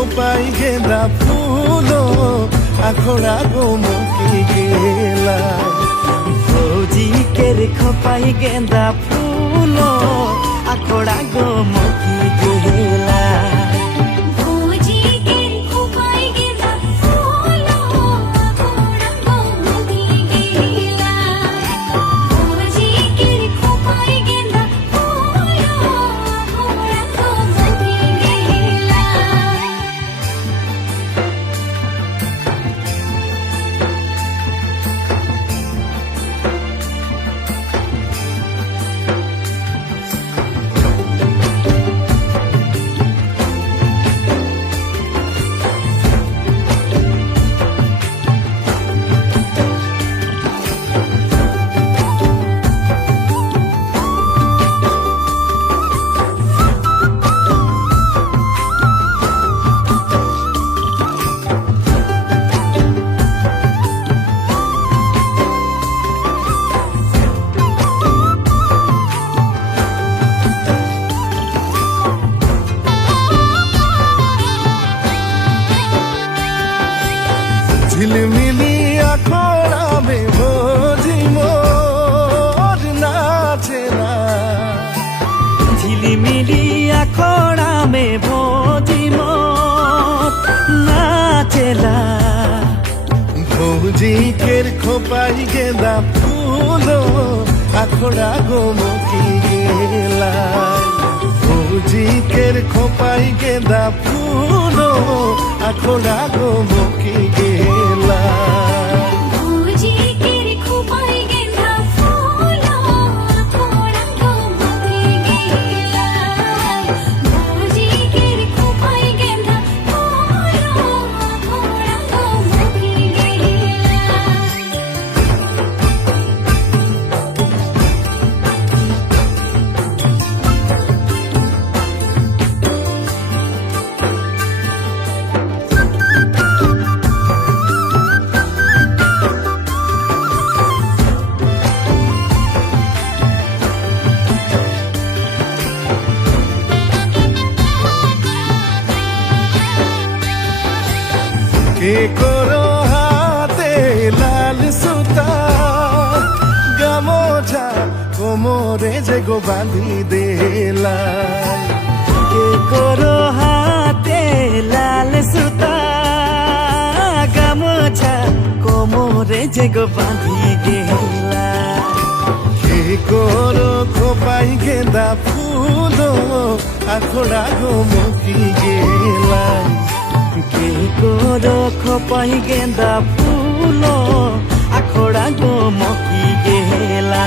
খোপাই গেঁদা ফুলো আখড়া গো মুখি গেলা ভৌজি কের খোপাই গেঁদা ফুলো আখড়া গো মুখি গেলা ঝিলমিলি আখড়া মে ভোজি মোর নাচে না ঝিলিমিলি আখড়া মে ভৌজি মোর নাচেলা ভৌজি কের খোপাই গেঁদা ফুলো আখড়া গো মুখি গেলা ভৌজি কের খোপাই গেঁদা ফুলো আখড়া গো মুখি গেলা কে করো হাতে লাল সুতা গামোছা কোমরে যে গো বাঁধি দেলা কে করো হাতে লাল সুতা গামোছা কোমরে যে গো বাঁধি গেলা কে করো খোপাই গেঁদা ফুলো আখড়া গো মুখি গেলা কে করো খোপাই গেঁদা ফুলো আখড়া গো মুখি গেলা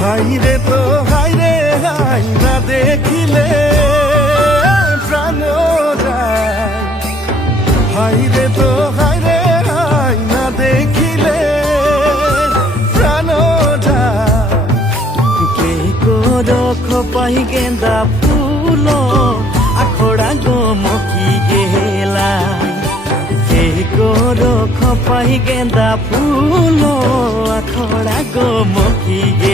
হাইরে তো হাইরে হাই না দেখিলে প্রাণ যায় হাইরে তো হাইরে হাই না দেখিলে প্রাণ যায় কে করো খোপাই গেঁদা ফুলো আখড়া গো মুখি গেলা কে করো খোপাই গেঁদা ফুলো আখড়া গো মুখি গেলা